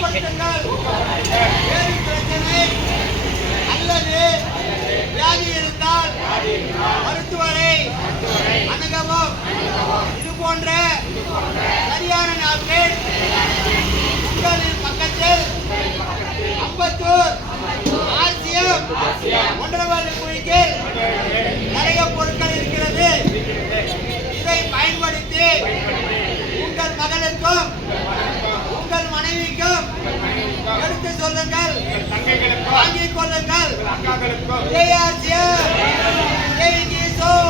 ஊக்கப்படுத்துங்கள். வேறு பிரச்சனை அல்லது வியாதி இருந்தால் மருத்துவரை அணுகவும். இது போன்ற சரியான நாட்கள் உங்களின் பக்கத்தில் அம்பத்தூர் ஆர்சிஎம் ஒன்றரை குழிக்கில் நிறைய பொருட்கள் இருக்கிறது. இதை பயன்படுத்தி உங்கள் மகளுக்கும் உங்கள் மனைவிக்கும் எடுத்து சொல்லுங்கள், வாங்கிக் கொள்ளுங்கள். ஜெய் ஆர்சிஎம், ஜெய் கிஷோர்.